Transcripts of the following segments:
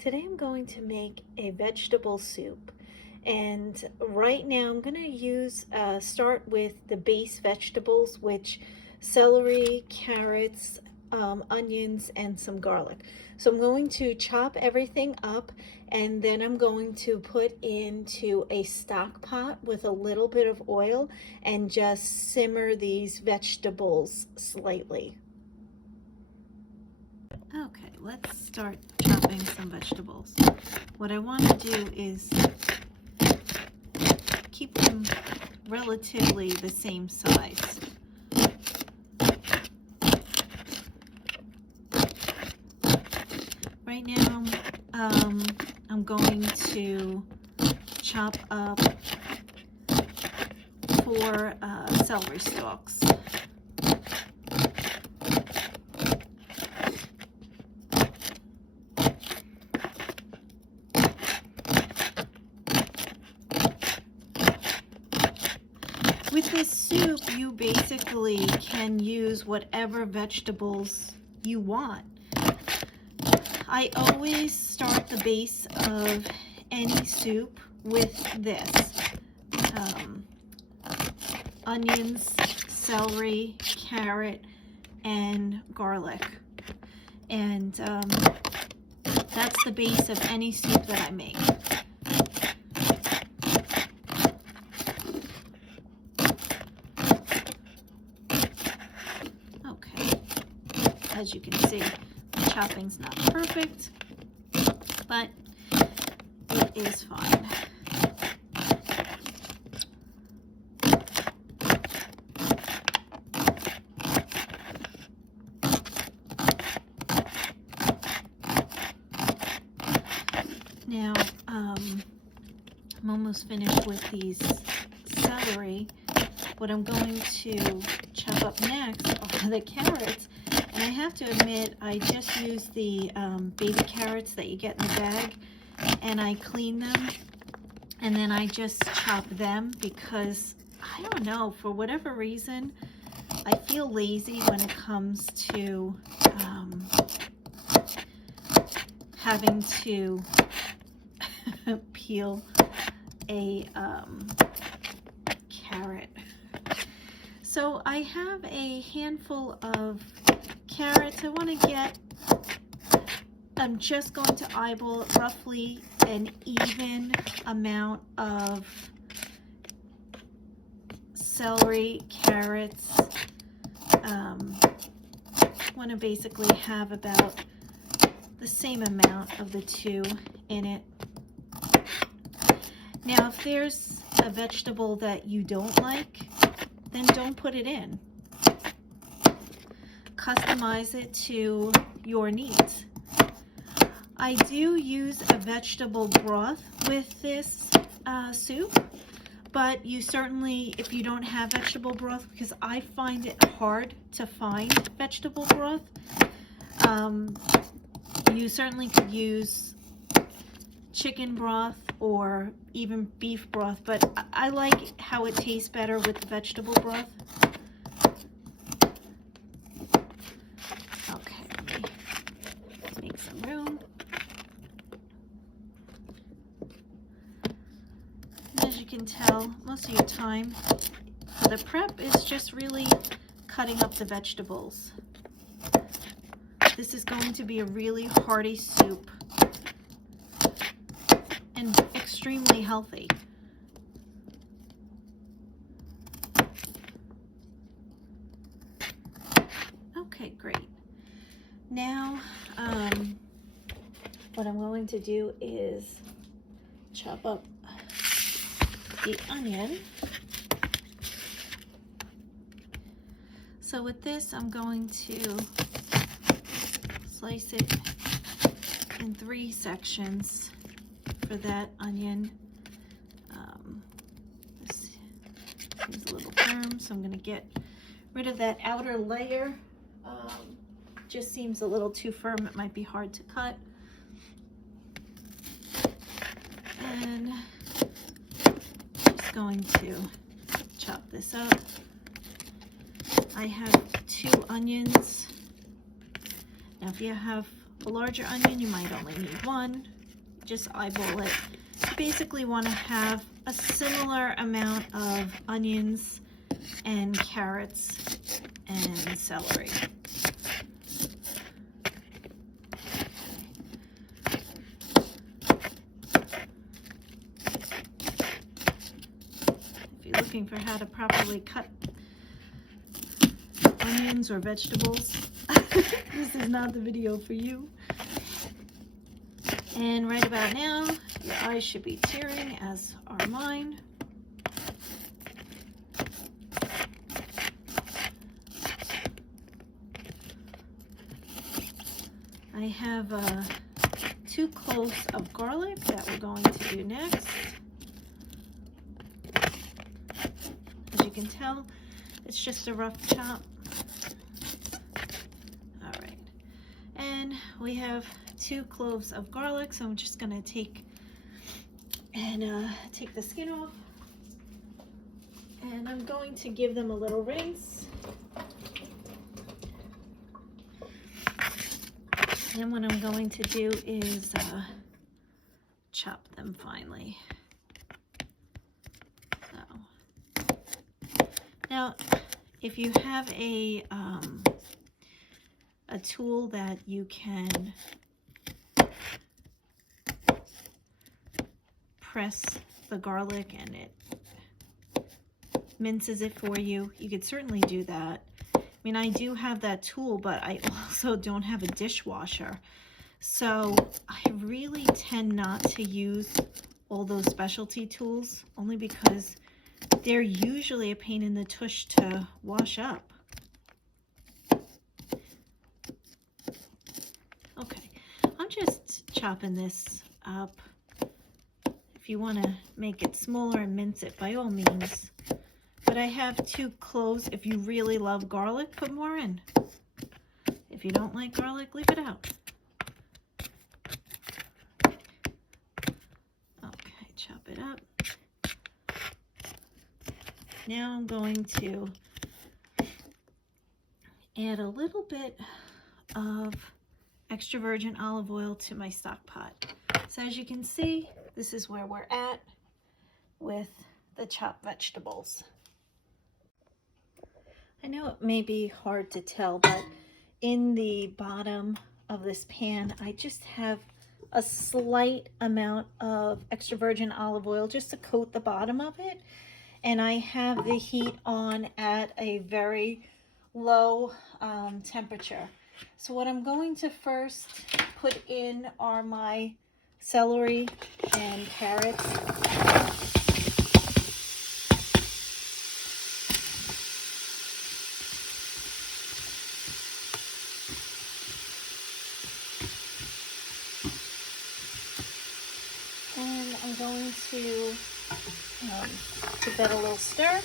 Today I'm going to make a vegetable soup, and right now I'm going to start with the base vegetables, which celery, carrots, onions, and some garlic. So I'm going to chop everything up, and then I'm going to put into a stock pot with a little bit of oil and just simmer these vegetables slightly. Okay, let's start chopping some vegetables. What I want to do is keep them relatively the same size. Right now, I'm going to chop up 4 celery stalks. With this soup, you basically can use whatever vegetables you want. I always start the base of any soup with this. Onions, celery, carrot, and garlic. And that's the base of any soup that I make. As you can see, the chopping's not perfect, but it is fine. Now, I'm almost finished with these celery. What I'm going to chop up next are the carrots. And I have to admit, I just use the baby carrots that you get in the bag, and I clean them, and then I just chop them because, I don't know, for whatever reason, I feel lazy when it comes to having to peel a carrot. So I have a handful of carrots. I want to get, I'm just going to eyeball roughly an even amount of celery, carrots. Want to basically have about the same amount of the two in it. Now, if there's a vegetable that you don't like, then don't put it in. Customize it to your needs. I do use a vegetable broth with this soup, but you certainly, if you don't have vegetable broth, because I find it hard to find vegetable broth, you certainly could use chicken broth or even beef broth, but I like how it tastes better with the vegetable broth. Okay, let me make some room. And as you can tell, most of your time for the prep is just really cutting up the vegetables. This is going to be a really hearty soup and extremely healthy. Okay, great. Now, what I'm going to do is chop up the onion. So with this, I'm going to slice it in 3 sections for that onion. This is a little firm, so I'm going to get rid of that outer layer. Just seems a little too firm. It might be hard to cut. And just going to chop this up. I have 2 onions. Now if you have A larger onion, you might only need one. Just eyeball it. You basically want to have a similar amount of onions and carrots and celery. If you're looking for how to properly cut onions or vegetables, this is not the video for you. And right about now, your eyes should be tearing, as are mine. I have 2 cloves of garlic that we're going to do next. As you can tell, it's just a rough chop. All right, and we have 2 cloves of garlic, so I'm just gonna take the skin off, and I'm going to give them a little rinse. And what I'm going to do is chop them finely. So now, if you have a tool that you can press the garlic and it minces it for you, you could certainly do that. I mean, I do have that tool, but I also don't have a dishwasher. So I really tend not to use all those specialty tools, only because they're usually a pain in the tush to wash up. Okay, I'm just chopping this up. If you want to make it smaller and mince it, by all means. But I have 2 cloves. If you really love garlic, put more in. If you don't like garlic, leave it out. Okay, chop it up. Now I'm going to add a little bit of extra virgin olive oil to my stock pot. So as you can see, this is where we're at with the chopped vegetables. I know it may be hard to tell, but in the bottom of this pan, I just have a slight amount of extra virgin olive oil just to coat the bottom of it. And I have the heat on at a very low temperature. So what I'm going to first put in are my celery and carrots. And I'm going to give that a little stir.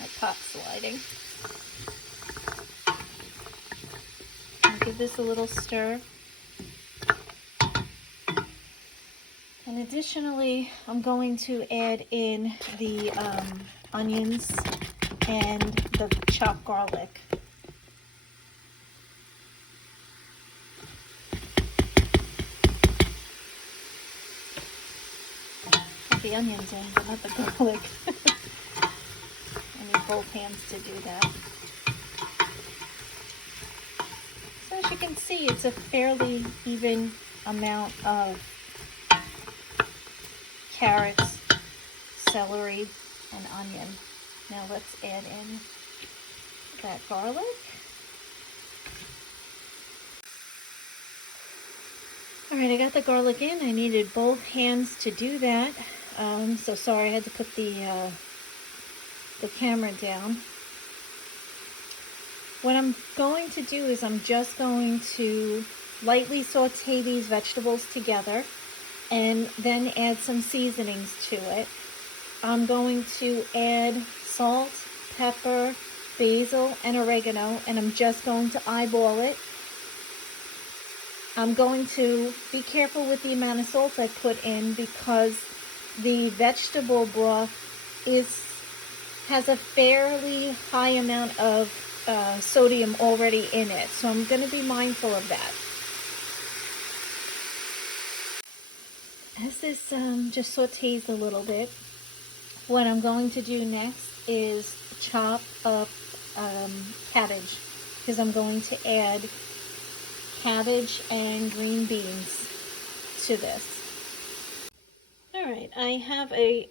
My pot's sliding. I'll give this a little stir. And additionally, I'm going to add in the onions and the chopped garlic. The onions in, but not the garlic. I need both hands to do that. So as you can see, it's a fairly even amount of carrots, celery, and onion. Now let's add in that garlic. All right, I got the garlic in. I needed both hands to do that. So sorry, I had to put the camera down. What I'm going to do is I'm just going to lightly saute these vegetables together and then add some seasonings to it. I'm going to add salt, pepper, basil, and oregano, and I'm just going to eyeball it. I'm going to be careful with the amount of salt I put in because the vegetable broth has a fairly high amount of sodium already in it. So I'm going to be mindful of that. As this just sautés a little bit, what I'm going to do next is chop up cabbage, because I'm going to add cabbage and green beans to this. Alright, I have a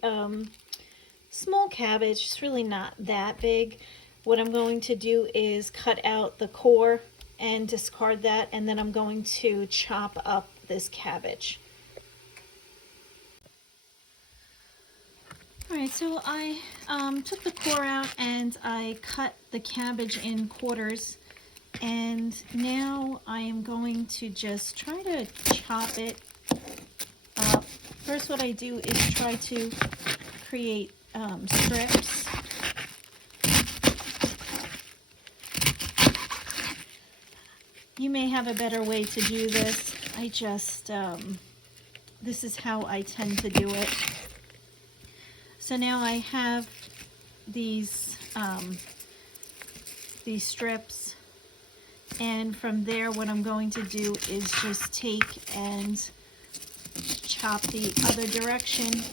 small cabbage. It's really not that big. What I'm going to do is cut out the core and discard that, and then I'm going to chop up this cabbage. Alright, so I took the core out and I cut the cabbage in quarters, and now I am going to just try to chop it up. First, what I do is try to create strips. You may have a better way to do this. I just, this is how I tend to do it. So now I have these strips, and from there what I'm going to do is just take and chop the other direction.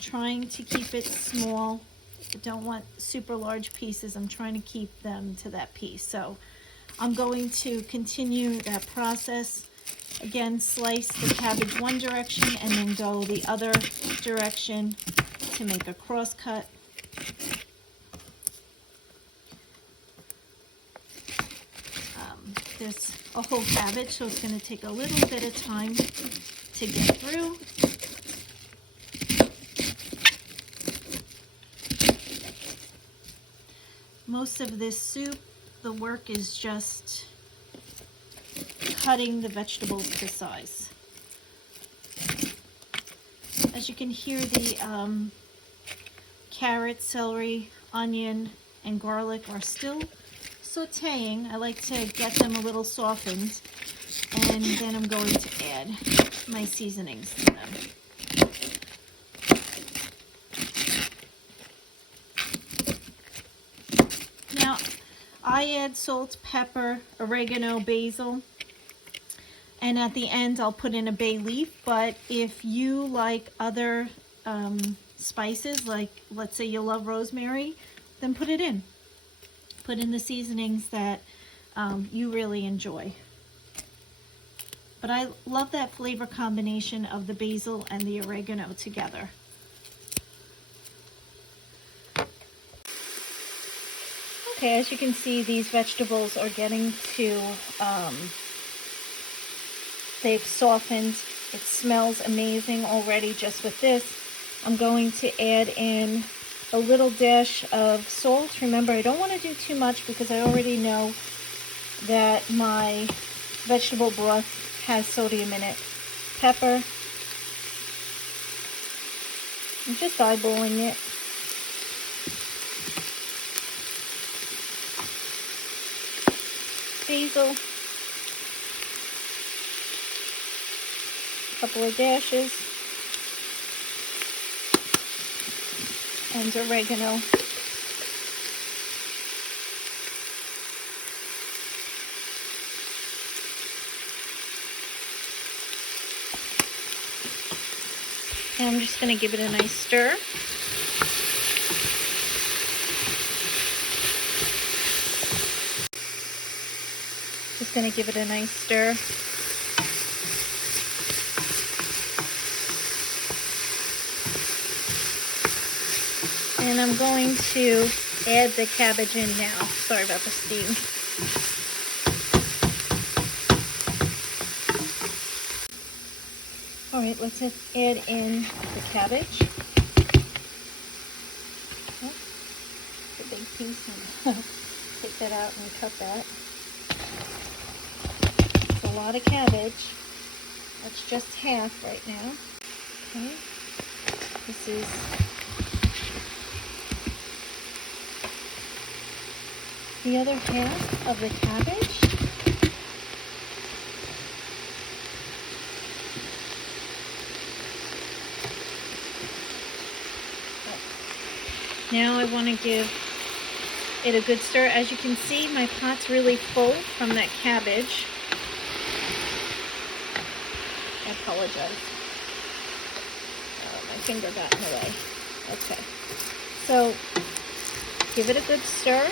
Trying to keep it small. I don't want super large pieces. I'm trying to keep them to that piece. So I'm going to continue that process. Again, slice the cabbage one direction and then go the other direction to make a cross cut. There's a whole cabbage, so it's going to take a little bit of time to get through. Most of this soup, the work is just cutting the vegetables to size. As you can hear, the carrot, celery, onion, and garlic are still sauteing. I like to get them a little softened, and then I'm going to add my seasonings to them. Now, I add salt, pepper, oregano, basil, and at the end I'll put in a bay leaf. But if you like other spices, like let's say you love rosemary, then put it in. Put in the seasonings that you really enjoy. But I love that flavor combination of the basil and the oregano together. Okay, as you can see, these vegetables are getting to, they've softened. It smells amazing already just with this. I'm going to add in a little dash of salt. Remember, I don't want to do too much because I already know that my vegetable broth has sodium in it. Pepper. I'm just eyeballing it. Basil. A couple of dashes. And oregano. And I'm just going to give it a nice stir. Just going to give it a nice stir. And I'm going to add the cabbage in now. Sorry about the steam. All right, let's add in the cabbage. Oh, it's a big piece. Take that out and cut that. It's a lot of cabbage. That's just half right now. Okay. This is the other half of the cabbage. Now I want to give it a good stir. As you can see, my pot's really full from that cabbage. apologize. My finger got in the way. Okay. So give it a good stir.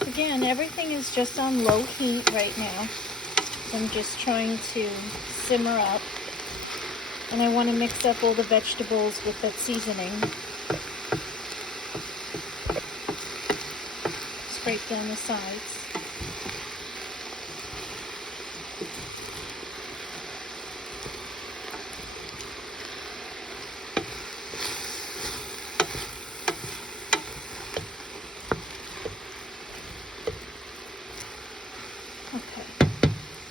Again, everything is just on low heat right now. I'm just trying to simmer up. And I want to mix up all the vegetables with that seasoning. Scrape down the sides.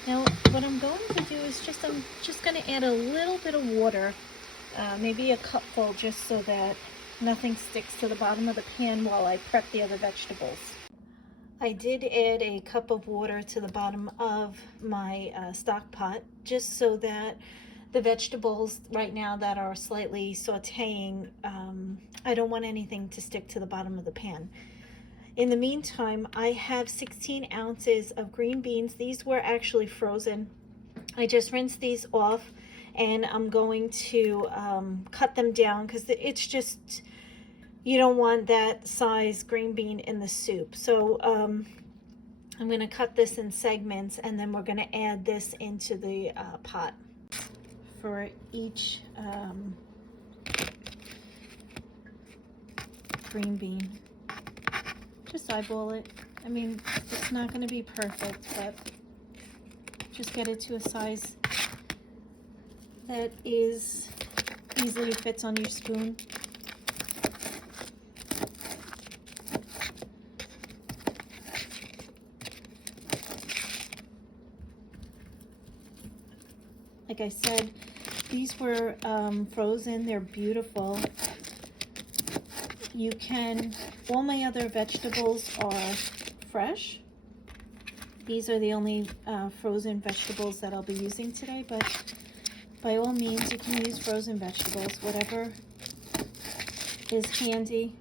Now, what I'm going to do is I'm just going to add a little bit of water, maybe a cupful, just so that nothing sticks to the bottom of the pan while I prep the other vegetables. I did add a cup of water to the bottom of my stock pot, just so that the vegetables right now that are slightly sauteing, I don't want anything to stick to the bottom of the pan. In the meantime, I have 16 ounces of green beans. These were actually frozen. I just rinsed these off, and I'm going to cut them down because it's just, you don't want that size green bean in the soup. So I'm going to cut this in segments, and then we're going to add this into the pot. For each green bean, just eyeball it. I mean, it's not going to be perfect, but just get it to a size that is easily fits on your spoon. Like I said, these were frozen. They're beautiful. You can, all my other vegetables are fresh. These are the only frozen vegetables that I'll be using today, but by all means, you can use frozen vegetables, whatever is handy.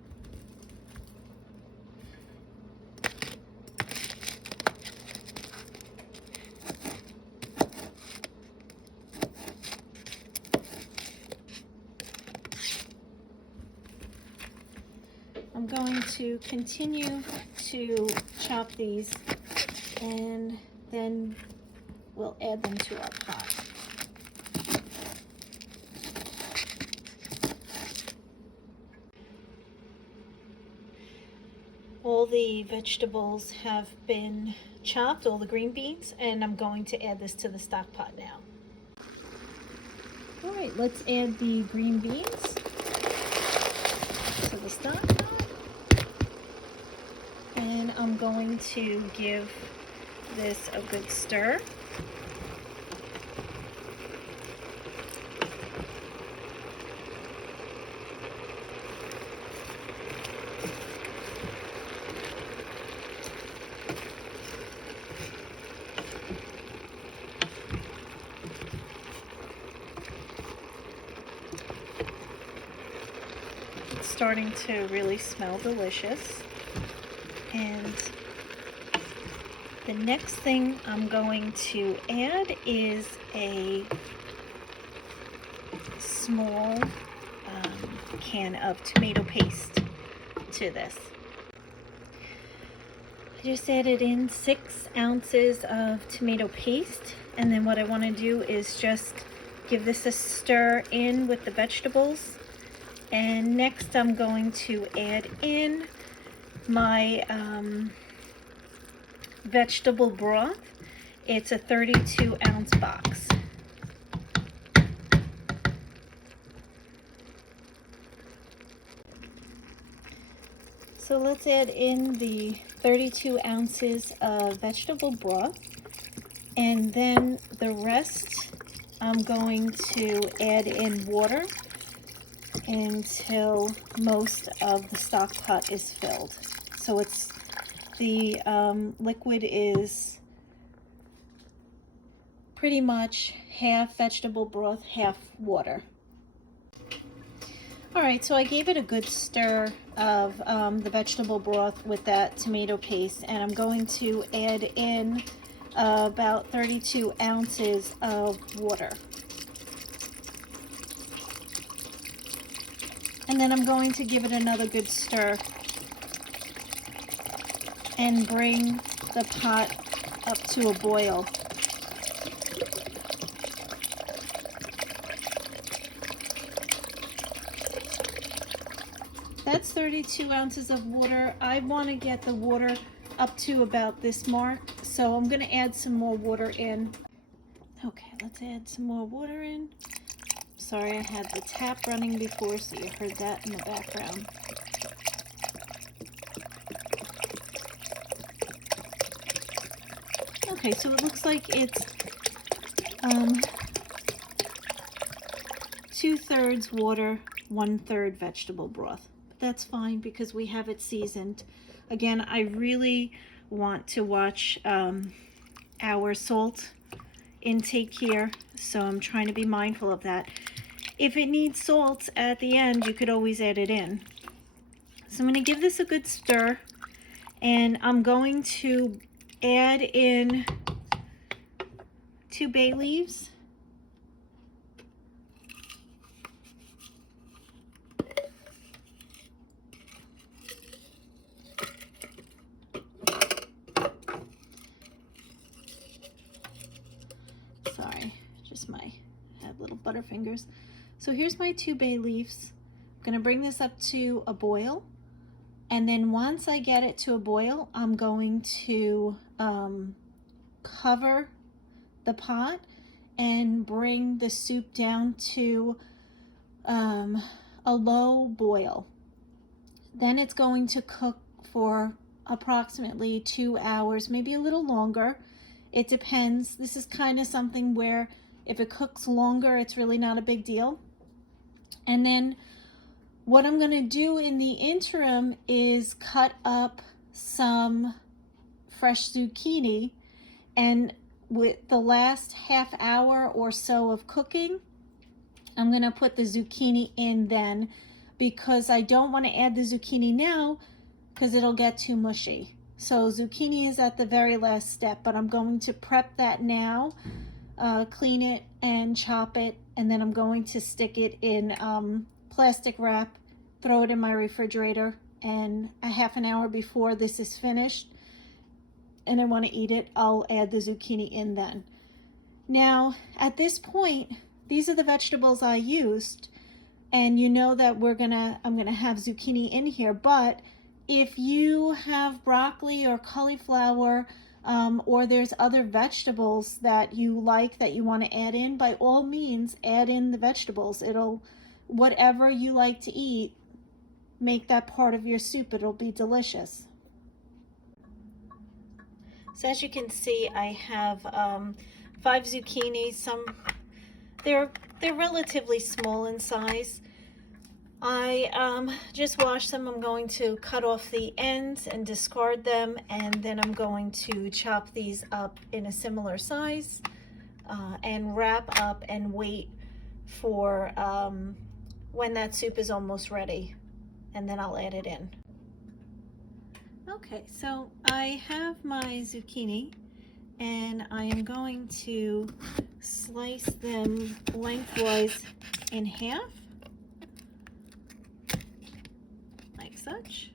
I'm going to continue to chop these, and then we'll add them to our pot. All the vegetables have been chopped, all the green beans, and I'm going to add this to the stock pot now. All right, let's add the green beans to the stock pot. And I'm going to give this a good stir. It's starting to really smell delicious. And the next thing I'm going to add is a small can of tomato paste to this. I just added in 6 ounces of tomato paste, and then what I want to do is just give this a stir in with the vegetables. And next I'm going to add in my vegetable broth. It's a 32-ounce box. So let's add in the 32 ounces of vegetable broth, and then the rest I'm going to add in water. until most of the stock pot is filled. So it's the liquid is pretty much half vegetable broth, half water. All right, so I gave it a good stir of the vegetable broth with that tomato paste, and I'm going to add in about 32 ounces of water. And then I'm going to give it another good stir and bring the pot up to a boil. That's 32 ounces of water. I want to get the water up to about this mark, so I'm going to add some more water in. Okay, let's add some more water in. Sorry, I had the tap running before, so you heard that in the background. Okay, so it looks like it's 2/3 water, 1/3 vegetable broth. But that's fine because we have it seasoned. Again, I really want to watch our salt intake here, so I'm trying to be mindful of that. If it needs salt at the end, you could always add it in. So I'm going to give this a good stir, and I'm going to add in 2 bay leaves. Sorry, just had little butterfingers. So here's my 2 bay leaves. I'm going to bring this up to a boil, and then once I get it to a boil, I'm going to cover the pot and bring the soup down to a low boil. Then it's going to cook for approximately 2 hours, maybe a little longer. It depends. This is kind of something where if it cooks longer, it's really not a big deal. And then what I'm going to do in the interim is cut up some fresh zucchini, and with the last half hour or so of cooking, I'm going to put the zucchini in then, because I don't want to add the zucchini now because it'll get too mushy. So zucchini is at the very last step, but I'm going to prep that now, clean it and chop it, and then I'm going to stick it in plastic wrap, throw it in my refrigerator, and a half an hour before this is finished and I want to eat it, I'll add the zucchini in then. Now, at this point, these are the vegetables I used, and you know that I'm gonna have zucchini in here, but if you have broccoli or cauliflower, or there's other vegetables that you like that you want to add in, by all means, add in the vegetables. Whatever you like to eat, make that part of your soup. It'll be delicious. So as you can see, I have 5 zucchinis. They're relatively small in size. I just washed them. I'm going to cut off the ends and discard them, and then I'm going to chop these up in a similar size and wrap up and wait for when that soup is almost ready, and then I'll add it in. Okay, so I have my zucchini, and I am going to slice them lengthwise in half, like such.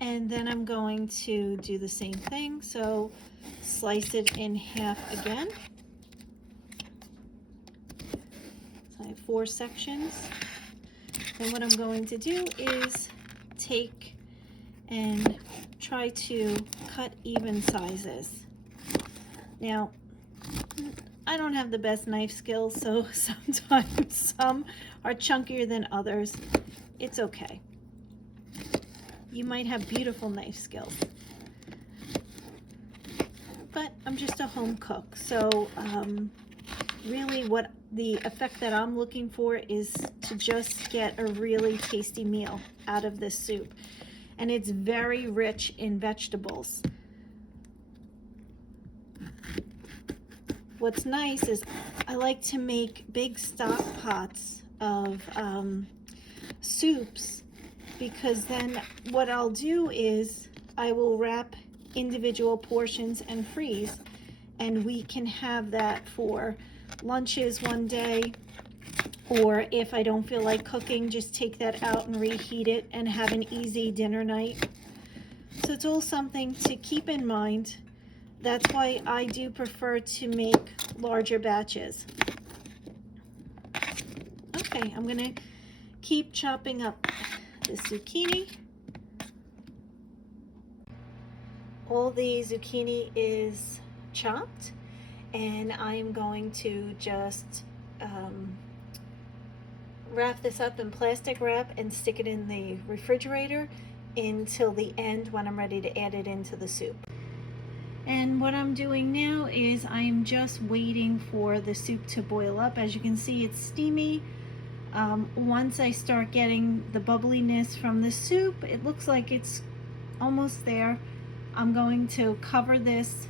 And then I'm going to do the same thing, so slice it in half again. So I have 4 sections. Then what I'm going to do is take and try to cut even sizes. Now, I don't have the best knife skills, so sometimes some are chunkier than others. It's okay. You might have beautiful knife skills, but I'm just a home cook, so really what the effect that I'm looking for is to just get a really tasty meal out of this soup. And it's very rich in vegetables. What's nice is I like to make big stock pots of soups, because then what I'll do is I will wrap individual portions and freeze, and we can have that for lunches one day, or if I don't feel like cooking, just take that out and reheat it and have an easy dinner night. So it's all something to keep in mind. That's why I do prefer to make larger batches. Okay, I'm gonna keep chopping up the zucchini. All the zucchini is chopped, and I am going to just wrap this up in plastic wrap and stick it in the refrigerator until the end when I'm ready to add it into the soup. And what I'm doing now is I am just waiting for the soup to boil up. As you can see, it's steamy. Once I start getting the bubbliness from the soup, it looks like it's almost there. I'm going to cover this,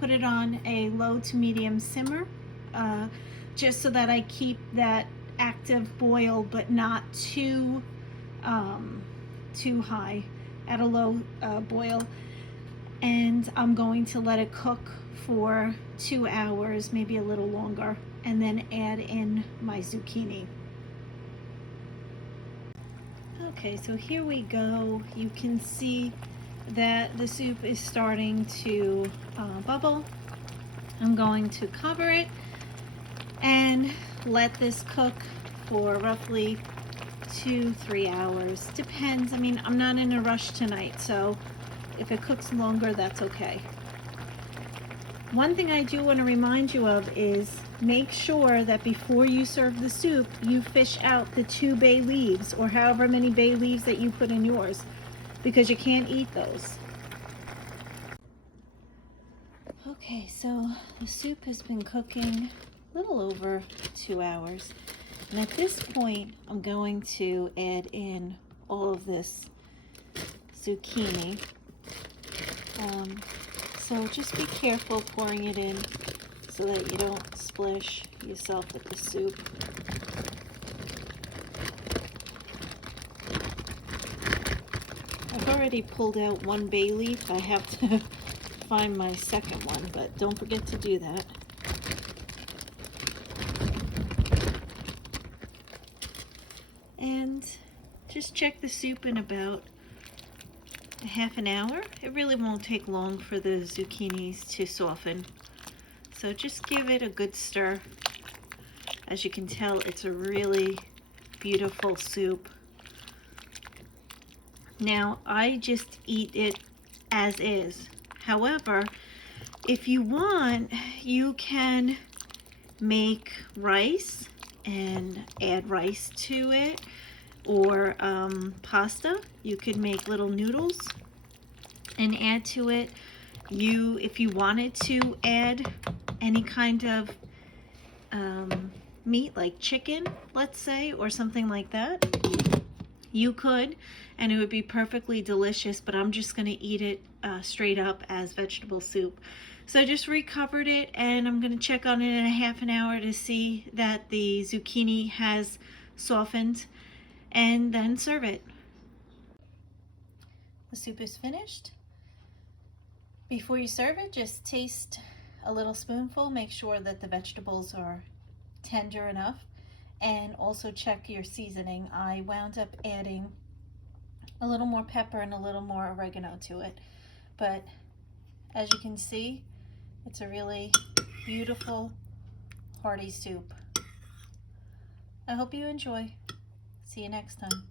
put it on a low to medium simmer, just so that I keep that active boil, but not too high, at a low boil. And I'm going to let it cook for 2 hours, maybe a little longer, and then add in my zucchini. Okay, so here we go. You can see that the soup is starting to bubble. I'm going to cover it and let this cook for roughly 2-3 hours. Depends. I mean, I'm not in a rush tonight, so if it cooks longer, that's okay. One thing I do want to remind you of is make sure that before you serve the soup, you fish out the 2 bay leaves, or however many bay leaves that you put in yours, because you can't eat those. Okay, so the soup has been cooking a little over 2 hours. And at this point, I'm going to add in all of this zucchini. So just be careful pouring it in so that you don't splash yourself with the soup. I've already pulled out 1 bay leaf. I have to find my second one, but don't forget to do that. And just check the soup in about a half an hour. It really won't take long for the zucchinis to soften. So just give it a good stir. As you can tell, it's a really beautiful soup. Now, I just eat it as is. However, if you want, you can make rice and add rice to it, or pasta. You could make little noodles and add to it. If you wanted to add any kind of meat, like chicken, let's say, or something like that, you could, and it would be perfectly delicious, but I'm just going to eat it straight up as vegetable soup. So I just recovered it, and I'm going to check on it in a half an hour to see that the zucchini has softened, and then serve it. The soup is finished. Before you serve it, just taste a little spoonful. Make sure that the vegetables are tender enough, and also check your seasoning. I wound up adding a little more pepper and a little more oregano to it, but as you can see, it's a really beautiful, hearty soup. I hope you enjoy. See you next time.